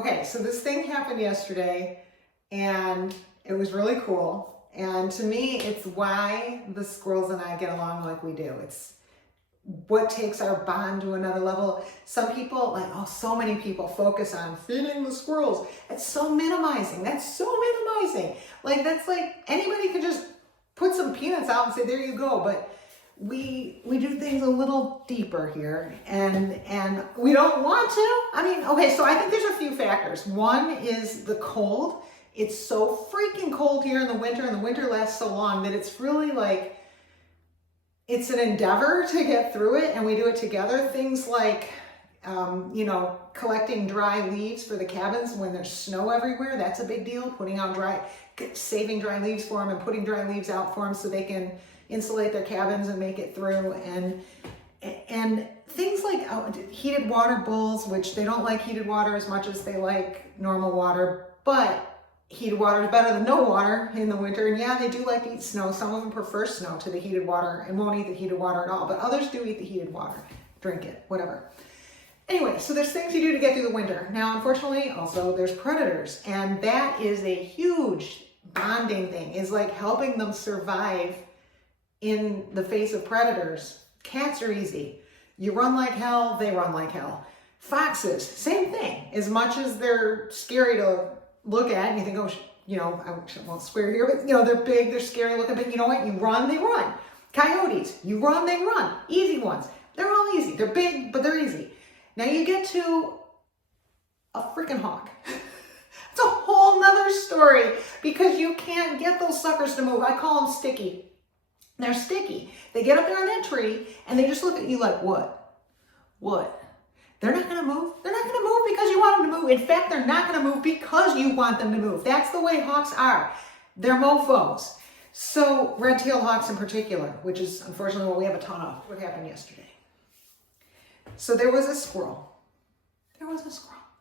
Okay, so this thing happened yesterday and it was really cool. And to me, it's why the squirrels and I get along like we do. It's what takes our bond to another level. Some people, so many people focus on feeding the squirrels. It's so minimizing. That's so minimizing. That's like anybody could just put some peanuts out and say, there you go. But we do things a little deeper here, and we don't want to. Okay, so I think there's a few factors. One is the cold. It's so freaking cold here in the winter, and the winter lasts so long that it's really it's an endeavor to get through it, and we do it together. Things like, collecting dry leaves for the cabins when there's snow everywhere. That's a big deal. Saving dry leaves for them and putting dry leaves out for them so they can insulate their cabins and make it through. And things like heated water bowls, which they don't like heated water as much as they like normal water, but heated water is better than no water in the winter. And yeah, they do like to eat snow. Some of them prefer snow to the heated water and won't eat the heated water at all, but others do eat the heated water, drink it, whatever. Anyway, so there's things you do to get through the winter. Now, unfortunately, also there's predators, and that is a huge bonding thing, is like helping them survive in the face of predators. Cats are easy. You run like hell, they run like hell. Foxes, same thing. As much as they're scary to look at, and you think, I won't swear here, but they're big, they're scary looking, but you know what? You run, they run. Coyotes, you run, they run. Easy ones. They're all easy. They're big, but they're easy. Now you get to a freaking hawk. It's a whole nother story because you can't get those suckers to move. I call them sticky. They're sticky. They get up there on that tree and they just look at you like, what? What? They're not going to move. They're not going to move because you want them to move. In fact, they're not going to move because you want them to move. That's the way hawks are. They're mofos. So red-tailed hawks in particular, which is unfortunately what we have a ton of. What happened yesterday? So there was a squirrel.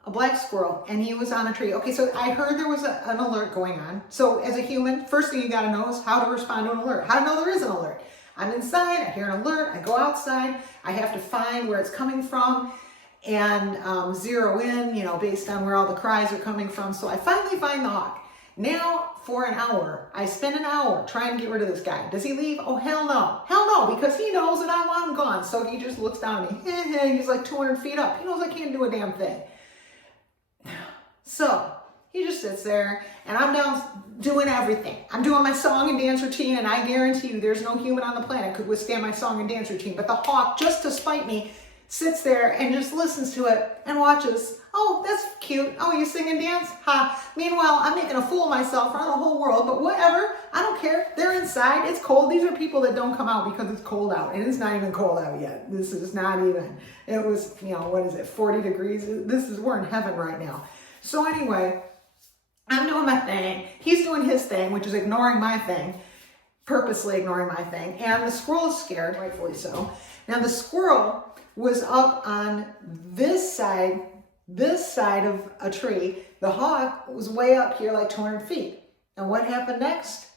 A black squirrel, and he was on a tree. Okay, so I heard there was an alert going on. So as a human, first thing you got to know is how to respond to an alert. How to know there is an alert. I'm inside, I hear an alert, I go outside, I have to find where it's coming from and zero in, based on where all the cries are coming from. So I finally find the hawk. Now, for an hour, I spend an hour trying to get rid of this guy. Does he leave? Oh, hell no. Hell no, because he knows that I want him gone. So he just looks down at me. He's like 200 feet up. He knows I can't do a damn thing. So he just sits there, and I'm down doing everything. I'm doing my song and dance routine, and I guarantee you there's no human on the planet could withstand my song and dance routine. But the hawk, just to spite me, sits there and just listens to it and watches. Oh, that's cute. Oh, you sing and dance? Ha. Meanwhile, I'm making a fool of myself in front of the whole world, but whatever. I don't care. They're inside. It's cold. These are people that don't come out because it's cold out, and it's not even cold out yet. This is not even. It was, what is it, 40 degrees? We're in heaven right now. So anyway, I'm doing my thing. He's doing his thing, which is ignoring my thing, purposely ignoring my thing, and the squirrel is scared, rightfully so. Now the squirrel was up on this side of a tree. The hawk was way up here like 200 feet. And what happened next?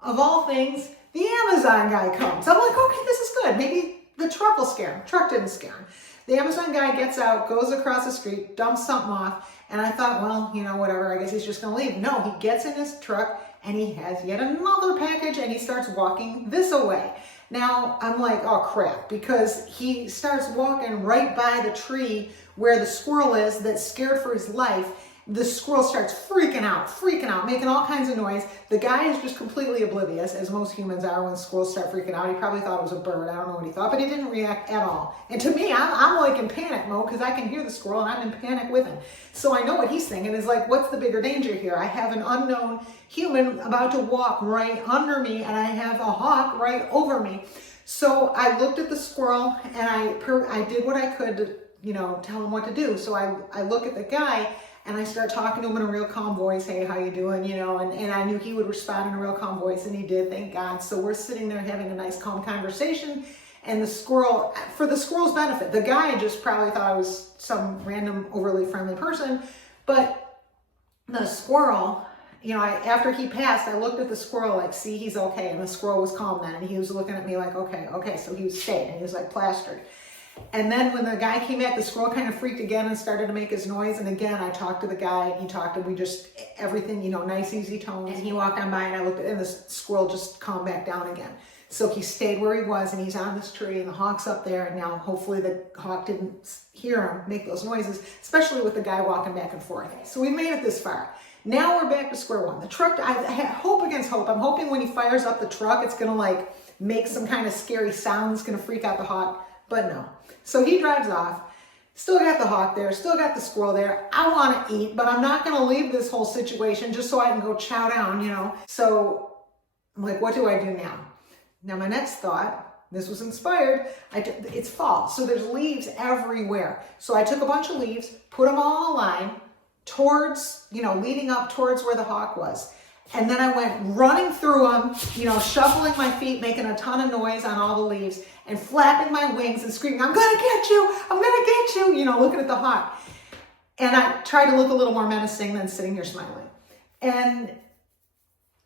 Of all things, the Amazon guy comes. I'm like, okay, this is good. Maybe the truck will scare him. Truck didn't scare him. The Amazon guy gets out, goes across the street, dumps something off, and I thought, well, whatever, I guess he's just gonna leave. No, he gets in his truck and he has yet another package and he starts walking this away. Now, I'm like, oh crap, because he starts walking right by the tree where the squirrel is that's scared for his life. The squirrel starts freaking out, making all kinds of noise. The guy is just completely oblivious, as most humans are when squirrels start freaking out. He probably thought it was a bird. I don't know what he thought, but he didn't react at all. And to me, I'm like in panic mode because I can hear the squirrel and I'm in panic with him. So I know what he's thinking is like, what's the bigger danger here? I have an unknown human about to walk right under me and I have a hawk right over me. So I looked at the squirrel and I did what I could to, tell him what to do. So I look at the guy and I start talking to him in a real calm voice. Hey, how you doing? And I knew he would respond in a real calm voice, and he did, thank God. So we're sitting there having a nice calm conversation, and the squirrel, for the squirrel's benefit, the guy just probably thought I was some random overly friendly person, but the squirrel, after he passed, I looked at the squirrel like, see, he's okay, and the squirrel was calm then, and he was looking at me like, okay, so he was staying, and he was like plastered. And then when the guy came back, the squirrel kind of freaked again and started to make his noise. And again, I talked to the guy, he talked, and we just, everything, you know, nice, easy tones. And he walked on by and I looked at, and the squirrel just calmed back down again. So he stayed where he was, and he's on this tree, and the hawk's up there. And now hopefully the hawk didn't hear him make those noises, especially with the guy walking back and forth. So we made it this far. Now we're back to square one. The truck, I hope against hope. I'm hoping when he fires up the truck, it's gonna like make some kind of scary sound that's gonna freak out the hawk, but no. So he drives off, still got the hawk there, still got the squirrel there. I wanna eat, but I'm not gonna leave this whole situation just so I can go chow down, you know? So I'm like, what do I do now? Now my next thought, this was inspired, it's fall, so there's leaves everywhere. So I took a bunch of leaves, put them all in a line towards, you know, leading up towards where the hawk was. And then I went running through them, you know, shuffling my feet, making a ton of noise on all the leaves, and flapping my wings and screaming, I'm gonna get you, I'm gonna get you, you know, looking at the hawk. And I tried to look a little more menacing than sitting here smiling. And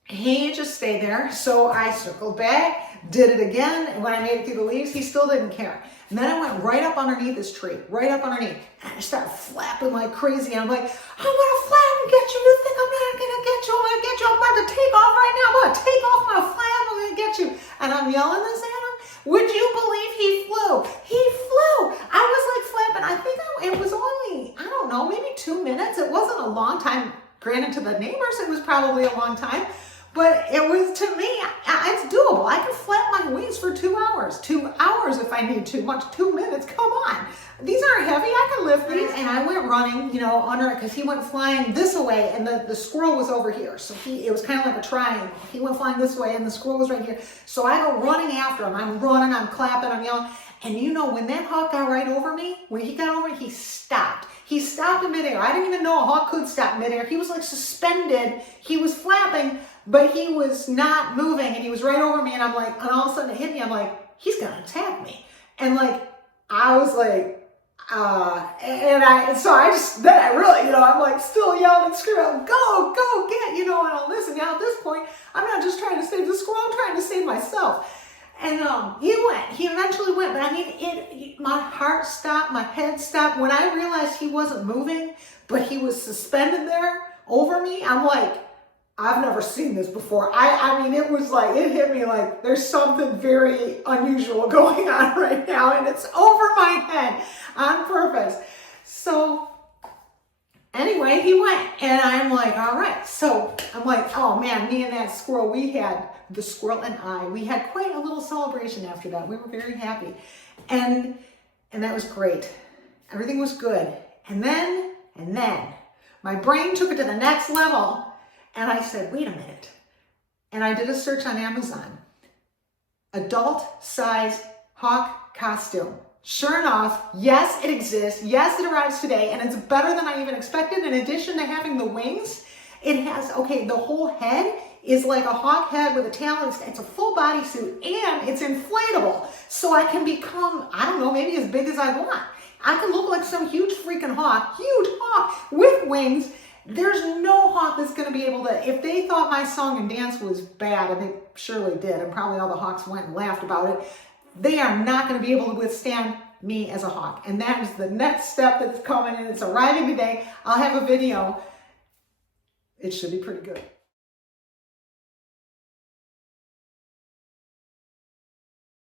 he just stayed there. So I circled back, did it again. And when I made it through the leaves, he still didn't care. And then I went right up underneath this tree, right up underneath. And I started flapping like crazy. And I'm like, I'm gonna flap and get you. You think I'm not gonna get you? I'm gonna get you. I'm about to take off right now. I'm gonna take off my flap. I'm gonna get you. And I'm yelling this at him. Would you believe he flew? He flew. I was like flapping. I think it was only, I don't know, maybe 2 minutes. It wasn't a long time. Granted, to the neighbors, it was probably a long time. But it was, to me, it's doable. I can flap my wings for 2 hours. 2 hours if I need too much. 2 minutes, come on. These aren't heavy, I can lift these. And I went running, you know, under it, because he went flying this way and the squirrel was over here. So it was kind of like a triangle. He went flying this way and the squirrel was right here. So I go running after him. I'm running, I'm clapping, I'm yelling. And you know, when that hawk got right over me, when he got over me, he stopped. He stopped in midair. I didn't even know a hawk could stop midair. He was like suspended. He was flapping, but he was not moving, and he was right over me. And I'm like, and all of a sudden it hit me. I'm like, he's gonna attack me. And like, I was like, then I really, you know, I'm like still yelling and screaming, go get, you know, and all this. And now at this point, I'm not just trying to save the squirrel, I'm trying to save myself. And he eventually went, but I mean, my heart stopped, my head stopped. When I realized he wasn't moving, but he was suspended there over me, I'm like, I've never seen this before. I mean, it was like, it hit me like there's something very unusual going on right now, and it's over my head on purpose. So anyway, he went, and I'm like, all right. So I'm like, oh man, me and that squirrel, the squirrel and I, we had quite a little celebration after that. We were very happy. And that was great. Everything was good. And then my brain took it to the next level, and I said, wait a minute. And I did a search on Amazon. Adult size hawk costume. Sure enough, yes, it exists. Yes, it arrives today, and it's better than I even expected. In addition to having the wings, it has, the whole head is like a hawk head with a tail. It's a full bodysuit, and it's inflatable. So I can become, I don't know, maybe as big as I want. I can look like some huge freaking hawk, with wings. There's no hawk that's going to be able to, if they thought my song and dance was bad, and they surely did, and probably all the hawks went and laughed about it, they are not going to be able to withstand me as a hawk. And that is the next step that's coming, and it's arriving today. I'll have a video. It should be pretty good.